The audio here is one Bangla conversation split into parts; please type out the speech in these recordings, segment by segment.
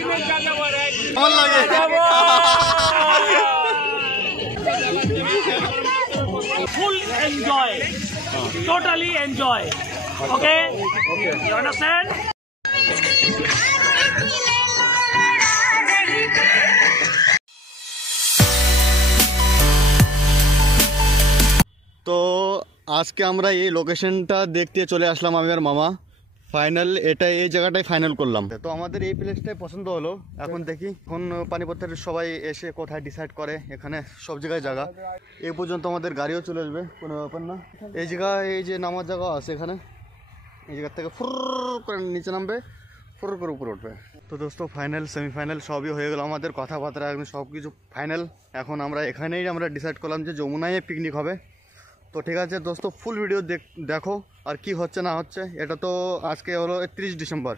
কেমন লাগে? Full enjoy, totally enjoy. Okay? You understand? তো আজকে আমরা এই লোকেশনটা দেখতে চলে আসলাম আমি আর মামা। ফাইনাল এই জায়গাটাই ফাইনাল করলাম। তো আমাদের এই প্লেসটাই পছন্দ হলো। এখন দেখি এখন পানিপথের সবাই এসে কোথায় ডিসাইড করে। এখানে সব জায়গায় জায়গা, এই পর্যন্ত আমাদের গাড়িও চলে আসবে, কোনো ব্যাপার না। এই জায়গায় এই যে নামার জায়গা আছে, এখানে এই জায়গা থেকে ফুর করে নিচে নামবে, ফুর করে উপরে উঠবে। তো দোস্ত ফাইনাল সেমিফাইনাল সবই হয়ে গেল আমাদের, কথাবার্তা একদম সব কিছু ফাইনাল। এখন আমরা এখানেই ডিসাইড করলাম যে যমুনায় পিকনিক হবে। তো ঠিক আছে দোস্ত, ফুল ভিডিও দেখো আর কি হচ্ছে না হচ্ছে। এটা তো আজকে হলো 30 ডিসেম্বর,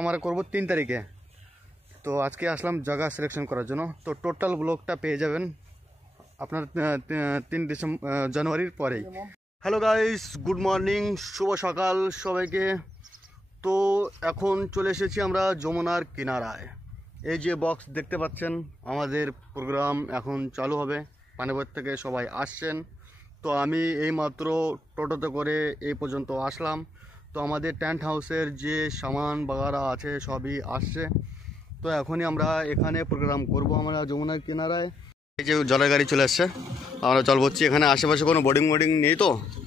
আমরা করব 3 তারিখে। তো আজকে আসলাম জায়গা সিলেকশন করার জন্য। তো টোটাল ব্লগটা পেয়ে যাবেন আপনার 3 জানুয়ারির পরেই। হ্যালো গাইস, গুড মর্নিং, শুভ সকাল সবাইকে। তো এখন চলে এসেছি আমরা যমুনার কিনারায়। এই যে বক্স দেখতে পাচ্ছেন, আমাদের প্রোগ্রাম এখন চালু হবে। পানিপথ থেকে সবাই আসছেন। তো আমি এইমাত্র টোটোতে করে এই পর্যন্ত আসলাম। তো আমাদের টেন্ট হাউসের যে সামান বাগারা আছে সবই আসছে। তো এখনই আমরা এখানে প্রোগ্রাম করব আমরা যমুনার কিনারায়। এই যে জলের গাড়ি চলে আসছে, আমরা জল ভরছি। এখানে আশেপাশে কোনো বোর্ডিং নেই,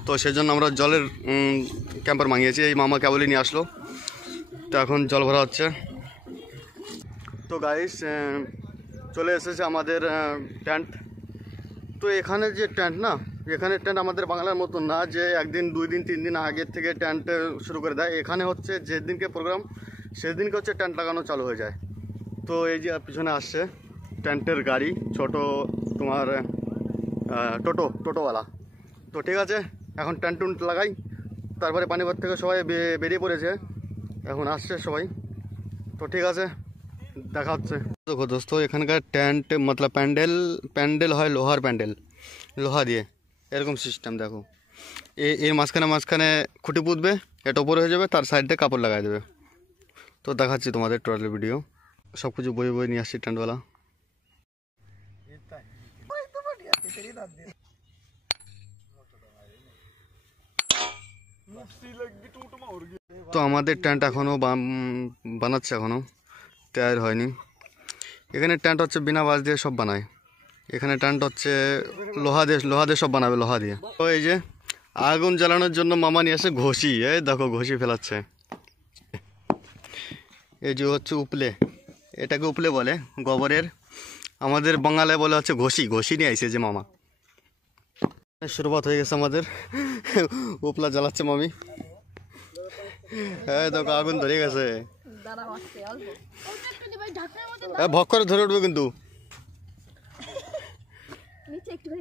তো সেজন্য আমরা জলের ক্যাম্পার মাঙিয়েছি। এই মামা কেবলই নিয়ে আসলো, তো এখন জল ভরা হচ্ছে। তো গাইস চলে এসেছে আমাদের টেন্ট। তো এখানে যে টেন্ট না, এখানে টেন্ট আমাদের বাংলার মতো না যে একদিন 2 দিন 3 দিন আগের থেকে টেন্ট শুরু করে দেয়। এখানে হচ্ছে যেদিনকে প্রোগ্রাম সেদিনকে হচ্ছে টেন্ট লাগানো চালু হয়ে যায়। তো এই যে পিছনে আসছে টেন্টের গাড়ি, ছোট তোমার টোটোওয়ালা। তো ঠিক আছে, এখন টেন্ট লাগাই। তারপরে পানিপথ থেকে সবাই বেরিয়ে পড়েছে, এখন আসছে সবাই। তো ঠিক আছে, দেখা হচ্ছে। দেখো দোস্ত, এখানকার টেন্ট মতলব প্যান্ডেল হয় লোহার প্যান্ডেল, লোহা দিয়ে এরকম সিস্টেম। দেখো এর মাঝখানে খুঁটি পুঁতবে, এটা ওপরে হয়ে যাবে, তার সাইডে কাপড় লাগাই দেবে। তো দেখাচ্ছি তোমাদের টোটাল ভিডিও, সব কিছু বই নিয়ে আসছি টেন্টওয়ালা। তো আমাদের টেন্ট এখনও বানাচ্ছে, এখনও তৈরি হয়নি। এখানে টেন্ট হচ্ছে বিনা বাঁশ দিয়ে সব বানায়। এখানে টেন্ট হচ্ছে লোহা দিয়ে সব বানাবে, লোহা দিয়ে। তো এই যে আগুন জ্বালানোর জন্য মামা নিয়ে আসে ঘষি। এই দেখো ঘষি ফেলাচ্ছে। এই যে হচ্ছে উপলে, এটাকে উপলে বলে গোবরের, আমাদের বাঙালে বলে হচ্ছে ঘষি নিয়ে আইসে যে মামা। শুরুয়াত হয়ে গেছে আমাদের, উপলা জ্বালাচ্ছে মামি। হ্যাঁ দেখো আগুন ধরে গেছে, ভক করে ধরে উঠবে কিন্তু।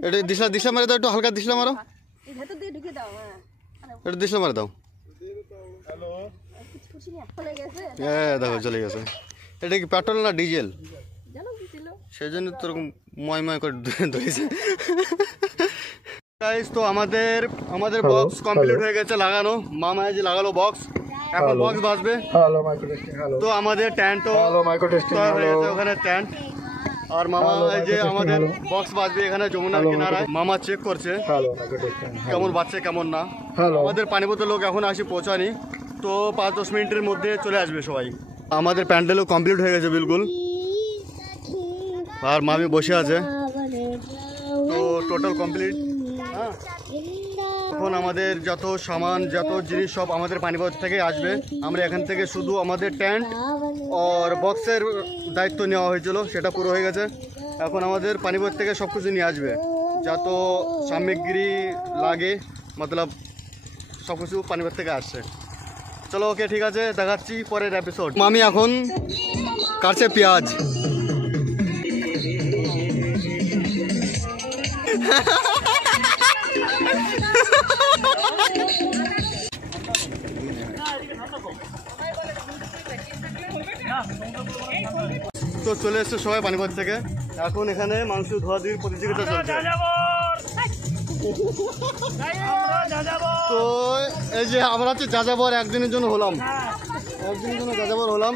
এটা দিশলা মারে দাও, একটু হালকা দিশলা মারো, একটু দিশলা মারে দাও। হ্যাঁ দেখো চলে গেছে। এটা কি পেট্রোল না ডিজেল? সেই জন্য তো এরকম ময় করে ধরেছে। তো আমাদের বক্স কমপ্লিট হয়ে গেছে লাগানো। মামা যে লাগালো বক্স, এখন বক্স বাজবে। তো আমাদের টেন্টও হয়ে গেছে, ওখানে টেন্ট আর মামা যে আমাদের বক্স বাজবে এখানে যমুনার কিনারায়। মামা চেক করছে কেমন বাজছে কেমন না। আমাদের পানিপথের লোক এখন আসি পৌঁছানি, তো 5-10 মিনিটের মধ্যে চলে আসবে সবাই। আমাদের প্যান্ডেলও কমপ্লিট হয়ে গেছে বিলকুল, আর মামি বসে আছে। তো টোটাল কমপ্লিট। হ্যাঁ, এখন আমাদের যত সামান যত জিনিস সব আমাদের পানিপথ থেকে আসবে। আমরা এখান থেকে শুধু আমাদের টেন্ট আর বক্সের দায়িত্ব নেওয়া হয়েছিল, সেটা পুরো হয়ে গেছে। এখন আমাদের পানিপথ থেকে সব কিছু নিয়ে আসবে, যত সামগ্রী লাগে মতলব সব কিছু পানিপথ থেকে আসছে। চলো ওকে, ঠিক আছে, দেখাচ্ছি পরের এপিসোড। মামি এখন কাটছে পেঁয়াজ। তো চলে এসছে সবাই পানিপথ থেকে। এখন এখানে মাংস ধোয়াধুয়ির প্রতিযোগিতা চলছে। তো এই যে আমরা হচ্ছে যাযাবর একদিনের জন্য হলাম। একদিনের জন্য যাযাবর হলাম।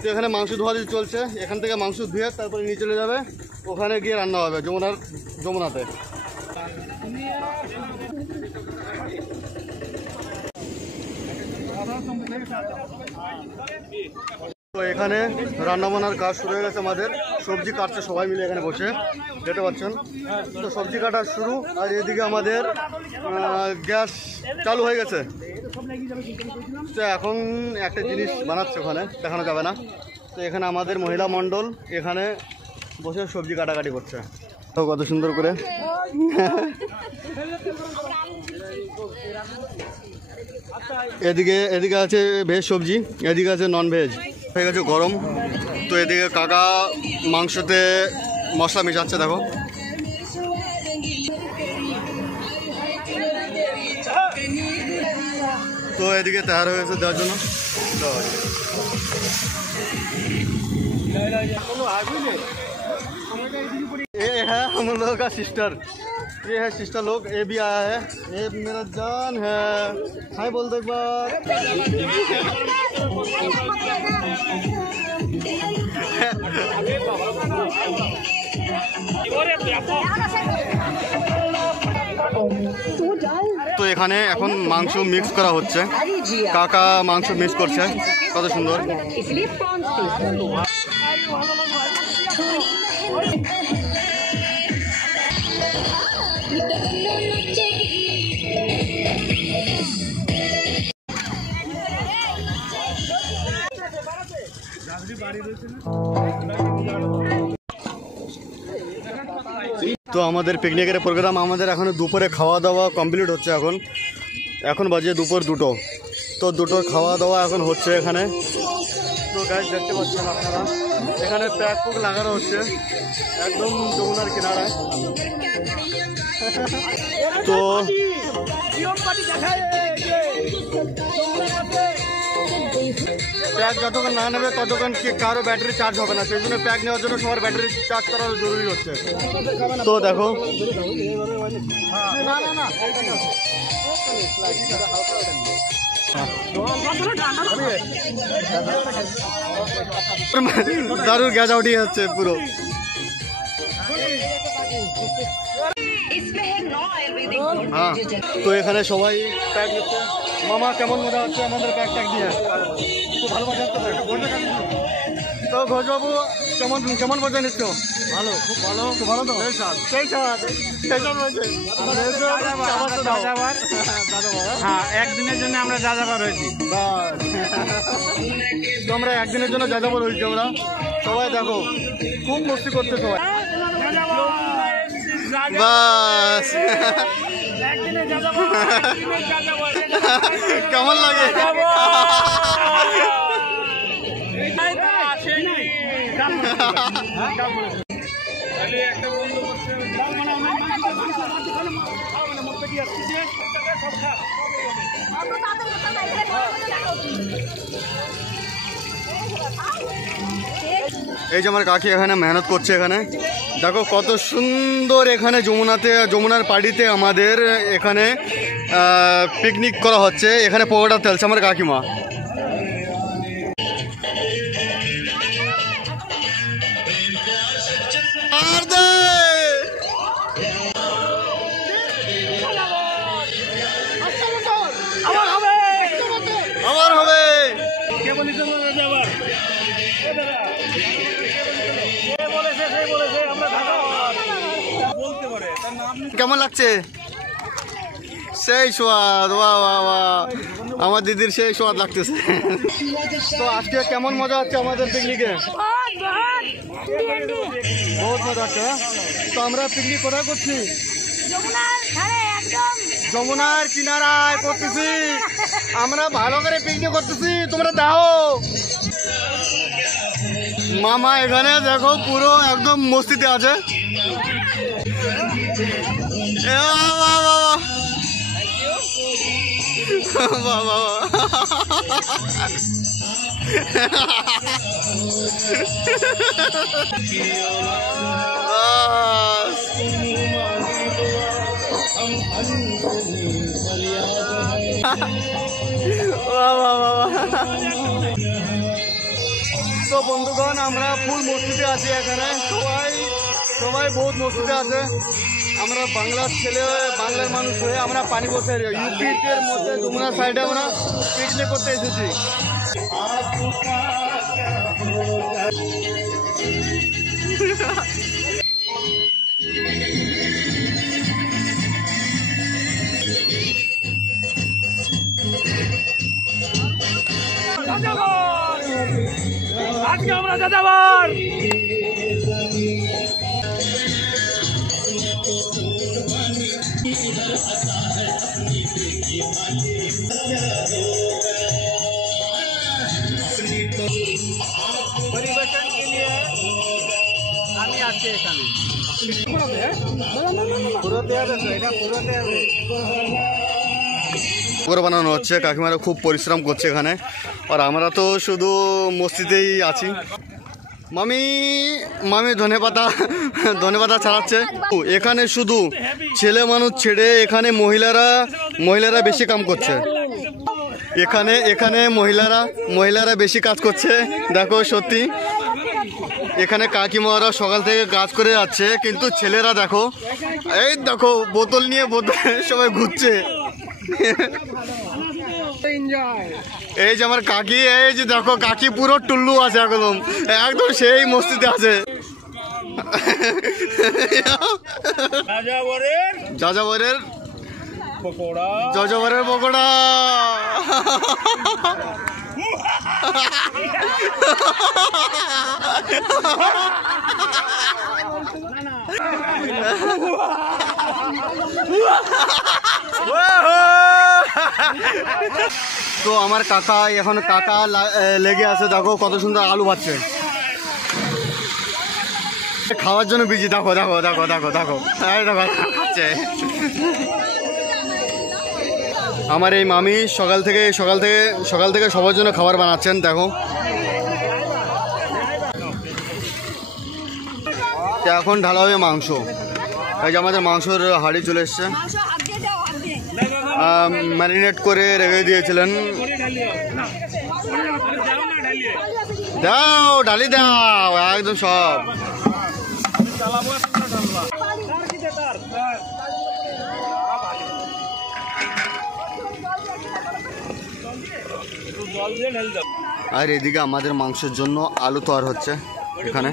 তো এখানে মাংস ধোয়াধুয়ি চলছে, এখান থেকে মাংস ধুয়ে তারপরে নিয়ে চলে যাবে, ওখানে গিয়ে রান্না হবে যমুনাতে। তো এখানে রান্নাবান্নার কাজ শুরু হয়ে গেছে আমাদের। সবজি কাটছে সবাই মিলে এখানে বসে, দেখতে পাচ্ছেন। তো সবজি কাটা শুরু, আর এদিকে আমাদের গ্যাস চালু হয়ে গেছে। তো এখন একটা জিনিস বানাচ্ছে, ওখানে দেখানো যাবে না। তো এখানে আমাদের মহিলা মণ্ডল এখানে বসে সবজি কাটাকাটি করছে, তো কত সুন্দর করে। এদিকে আছে ভেজ সবজি, এদিকে আছে নন ভেজ। হয়ে গেছে গরম। তো এদিকে কাকা মাংসতে মশলা মেশাচ্ছে, দেখো। তো এদিকে তৈরি হয়ে গেছে দেওয়ার জন্য। ये है हम लोगों का सिस्टर, ये है सिस्टर लोग, ये भी आया है, ये मेरा जान है। हाय बोल दो एक बार। তো এখানে এখন মাংস মিক্স করা হচ্ছে, কাকা মাংস মিক্স করছে, কত সুন্দর। তো আমাদের পিকনিকের প্রোগ্রাম, আমাদের এখন দুপুরে খাওয়া দাওয়া কমপ্লিট হচ্ছে। এখন বাজে দুপুর 2টো। তো 2টোর খাওয়া দাওয়া এখন হচ্ছে এখানে। তো গাইস দেখতে পাচ্ছেন আপনারা, এখানে প্যাক পুক লাগানো হচ্ছে একদম যমুনার কিনারায়। তো প্যাক যতক্ষণ না নেবে ততক্ষণ কারো ব্যাটারি চার্জ হবে না, সেই জন্য প্যাক নেওয়ার জন্য সবার ব্যাটারি চার্জ করা জরুরি হচ্ছে। তো দেখো, দারুর গ্যাস আউট হচ্ছে পুরো। হ্যাঁ, তো এখানে সবাই প্যাক নিচ্ছে। মামা কেমন মজা হচ্ছে আমাদের প্যাক দিয়ে? খুব ভালো মজা হচ্ছে। তো ঘোষবাবু কেমন মজা নিচ্ছ? ভালো, খুব ভালো, খুব ভালো। তো হ্যাঁ, একদিনের জন্য আমরা যাযাবর হয়েছি। তো আমরা একদিনের জন্য যাযাবর হয়েছি আমরা সবাই। দেখো খুব মস্তি করছে সবাই। বাস কেমন লাগে? এই যে আমার কাকি এখানে মেহনত করছে। এখানে দেখো কত সুন্দর, এখানে যমুনার পাড়িতে আমাদের এখানে পিকনিক করা হচ্ছে। এখানে পকোড়া তেলছে আমার কাকিমা। আমার হবে কেমন লাগছে? সেই স্বাদ, বাহ বাহ বাহ, আমার দিদির সেই স্বাদ লাগতেছে। তো আজকে কেমন মজা হচ্ছে আমাদের পিকনিকে? বহুত মজা হচ্ছে। তো আমরা পিকনিক কোথায় করছি? যমুনার কিনারায় করতেছি আমরা, ভালো করে পিকনিক করতেছি, তোমরা দেখো। মামা এখানে দেখো পুরো একদম মস্তিতে আছে। তো বন্ধুগণ আমরা ফুল মসজিদে আছি এখানে, সবাই সবাই বহুত মসজিদে আছে। আমরা বাংলার ছেলে হয়ে, বাংলার মানুষ হয়ে আমরা পানি বসে ইউপির মধ্যে যমুনা সাইডে আমরা পিকনিক করতে এসেছি। আজকে আমরা যাযাবর। পরিবেশন के लिए আমি আছি এখানে। পুরোতে হবে তো, এটা পুরোতে হবে। পুকুর বানানো হচ্ছে, কাকিমারা খুব পরিশ্রম করছে এখানে, আর আমরা তো শুধু মসজিদেই আছি। মামি মামি ধনেপাতা ছাড়াচ্ছে। এখানে শুধু ছেলে মানুষ ছেড়ে এখানে মহিলারা বেশি কাম করছে। এখানে মহিলারা বেশি কাজ করছে। দেখো সত্যি এখানে কাকিমারা সকাল থেকে কাজ করে যাচ্ছে, কিন্তু ছেলেরা দেখো, এই দেখো বোতল নিয়ে সবাই ঘুরছে। এই যে আমার কাকি, এই যে দেখো কাকি পুরো টুল্লু আছে, একদম সেই মসজিদে আছে। যাযাবরের পকোড়া। তো আমার কাকা লেগে আছে, দেখো কত সুন্দর আলু ভাজছে, খাওয়ার জন্য বিজি। দেখো খাচ্ছে। আমার এই মামি সকাল থেকে সবার জন্য খাবার বানাচ্ছেন। দেখো এখন ঢালা হবে মাংস। এই যে আমাদের মাংসের হাঁড়ি চলে এসছে, ম্যারিনেট করে রেখে দিয়েছিলেন। ঢালি দাও একদম সব। আর এদিকে আমাদের মাংসের জন্য আলু তৈরি হচ্ছে এখানে।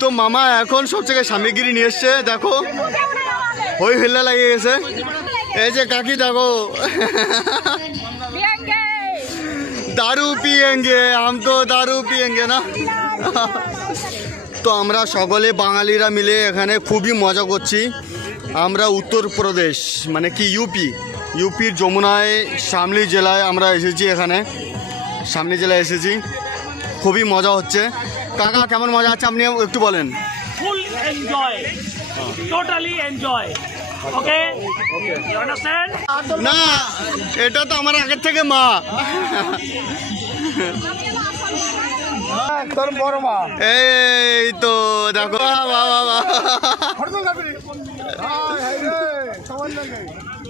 তো মামা এখন সব জায়গায় সামগ্রী নিয়ে এসছে, দেখো হই হল্লা লাগিয়ে গেছে। এই যে কাকি দেখো, দারু পিয়েঙ্গে, আম তো দারু পিয়েঙ্গে না। তো আমরা সকলে বাঙালিরা মিলে এখানে খুবই মজা করছি। আমরা উত্তরপ্রদেশ মানে কি ইউপির যমুনায় শামলি জেলায় আমরা এসেছি, এখানে শামলি জেলায় এসেছি। খুবই মজা হচ্ছে। কাকা কেমন মজা হচ্ছে আপনি একটু বলেন। Full enjoy, totally enjoy. Okay, you understand? না, এটা তো আমার আগের থেকে মা। তোর বড় মা। এই তো দেখো,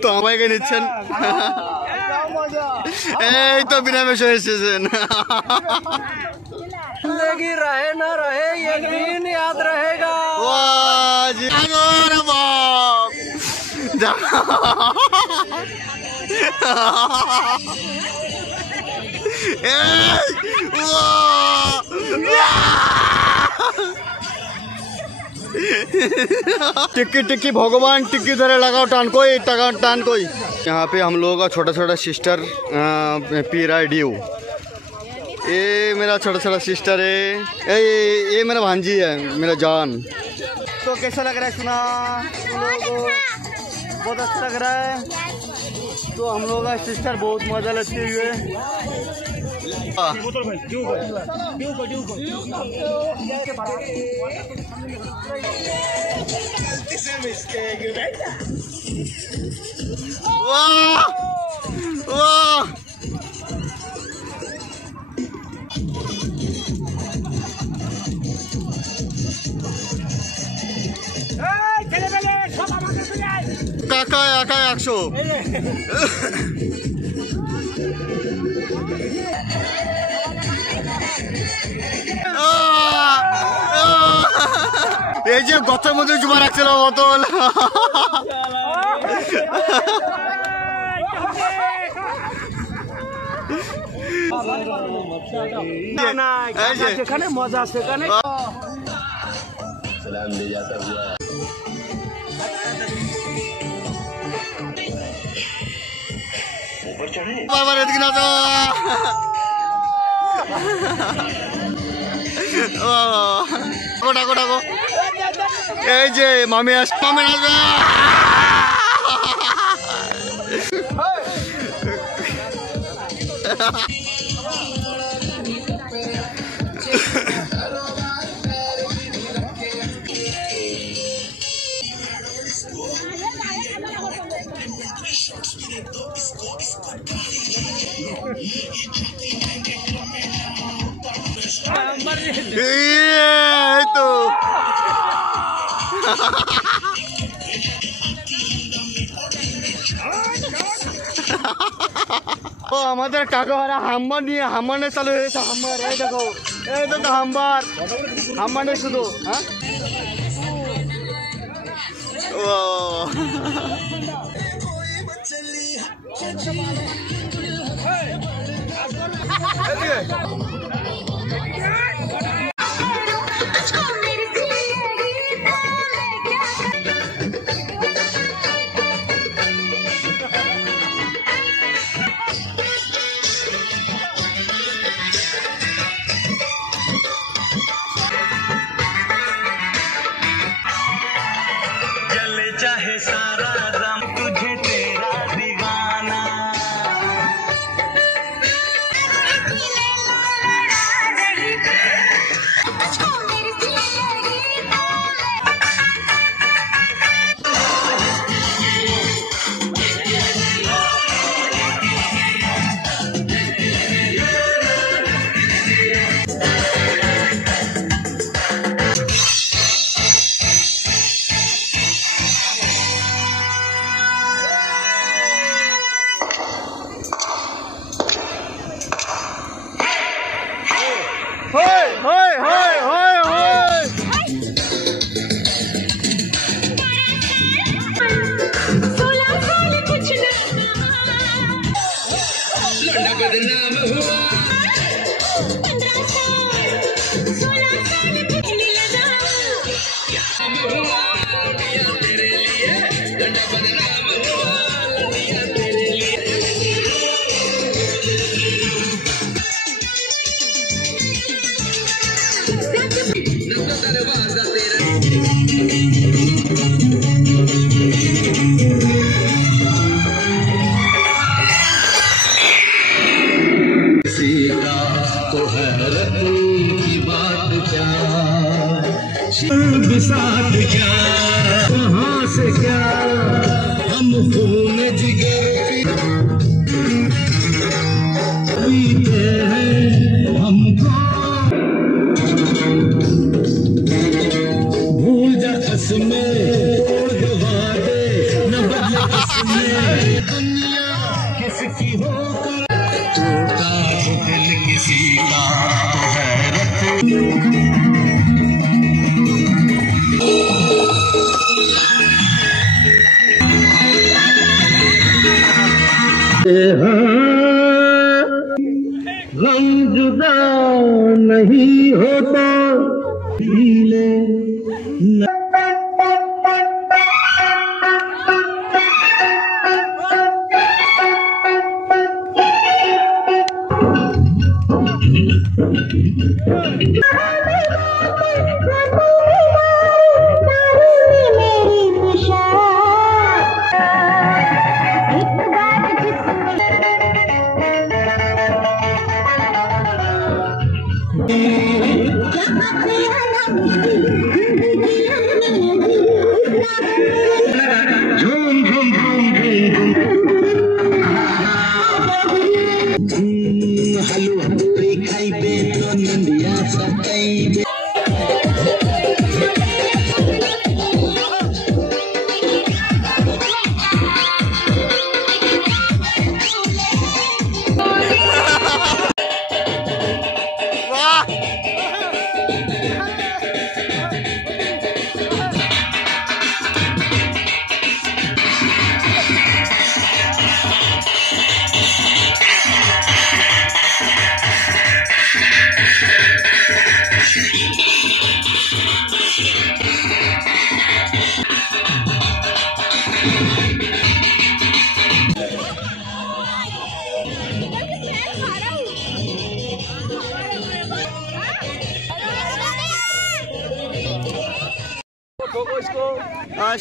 তো আমাকে নিচ্ছেন। এই তো বিনামেশ এসেছেন। जिंदगी रहे ना रहे एक दिन याद रहेगा। वाह जी, अरे बाप। टिक्की भगवान टिक्की धरे लगाओ टान कोई। यहाँ पे हम लोगों का छोटा सिस्टर पी रहा है ड्यू। ये मेरा छोटा सिस्टर है, ये मेरा भांजी है, मेरा जान। तो कैसा लग रहा है सुना? बहुत अच्छा लग रहा है। तो हम लोग का सिस्टर बहुत मजा लेते हुए। वाह वाह, ছেলেবেলে সব কাকা একা 100। এই যে গতের মধ্যে জমা রাখছিল বোতল। যেখানে মজা সেখানে বাবার এদিকে না তো। ডাকো ডাকো, এই যে মামি মামি আসবে। এই তো ও আমাদের কাকারা হাম্বার নিয়ে হাম্বানে চালু হয়েছে। হাম্বার এই দেখো, এই দেখো হাম্বার, হাম্বানে শুধু। হ্যাঁ चाहे सारा दम तुझे तेरा दीवाना। साथ क्या वहाँ से क्या हम खून जिगर पीते हैं हमको भूल जा कसमें तोड़ दे वादे न बदले कसमें दुनिया किसकी होकर टूटा जो दिल किसी का तो हैरत गम जुदा नहीं होता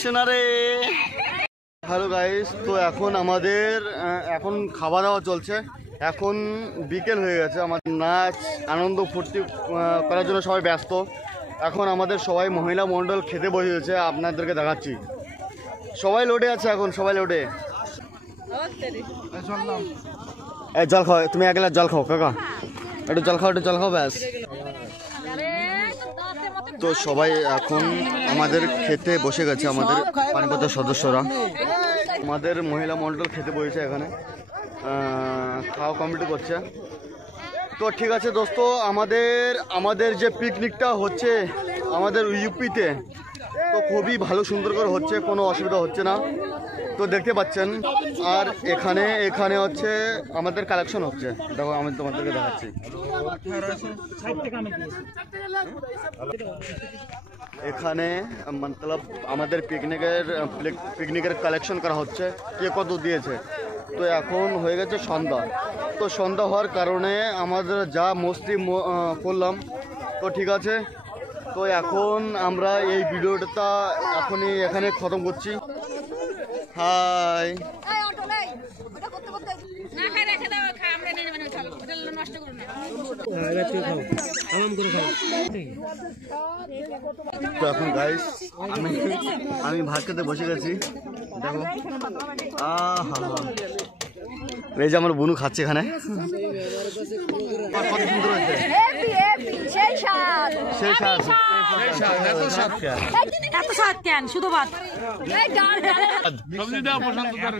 শোনারে হ্যালো গাইস, তো এখন আমাদের এখন খাওয়া দাওয়া চলছে। এখন বিকেল হয়ে গেছে, আমাদের নাচ আনন্দ ফুর্তি করার জন্য সবাই ব্যস্ত। এখন আমাদের সবাই মহিলা মণ্ডল খেতে বসেছে, আপনাদেরকে দেখাচ্ছি। সবাই লোডে আছে, এখন সবাই লোডে। এই জল খাও, তুমি এক গ্লাস জল খাও কাকা, একটু জল খাও, একটু জল খাও ব্যাস। তো সবাই এখন আমাদের খেতে বসে গেছে, আমাদের পানিপথের সদস্যরা, আমাদের মহিলা মণ্ডল খেতে বসেছে, এখানে খাওয়া কমপ্লিট করছে। তো ঠিক আছে দোস্ত, আমাদের যে পিকনিকটা হচ্ছে আমাদের ইউপিতে, তো খুবই ভালো সুন্দর করে হচ্ছে, কোনো অসুবিধা হচ্ছে না। তো দেখতে পাচ্ছেন। আর এখানে হচ্ছে আমাদের কালেকশন হচ্ছে, দেখো আমি তোমাদেরকে দেখাচ্ছি। এখানে মতলব আমাদের পিকনিকের কালেকশন করা হচ্ছে, কে কত দিয়েছে। তো এখন হয়ে গেছে সন্ধ্যা। তো সন্ধ্যা হওয়ার কারণে আমাদের যা মস্তি করলাম, তো ঠিক আছে। তো এখন আমরা এই ভিডিওটা এখানে খতম করছি। হাই, তো এখন গাইস আমি ভাত খেতে বসে গেছি, দেখো। এই যে আমার বুনু খাচ্ছে এখানে, কত সুন্দর হয়েছে, সেই স্বাদ এত স্বাদ কেন? শুধু ভাত। সবজি দেওয়া পছন্দ করে।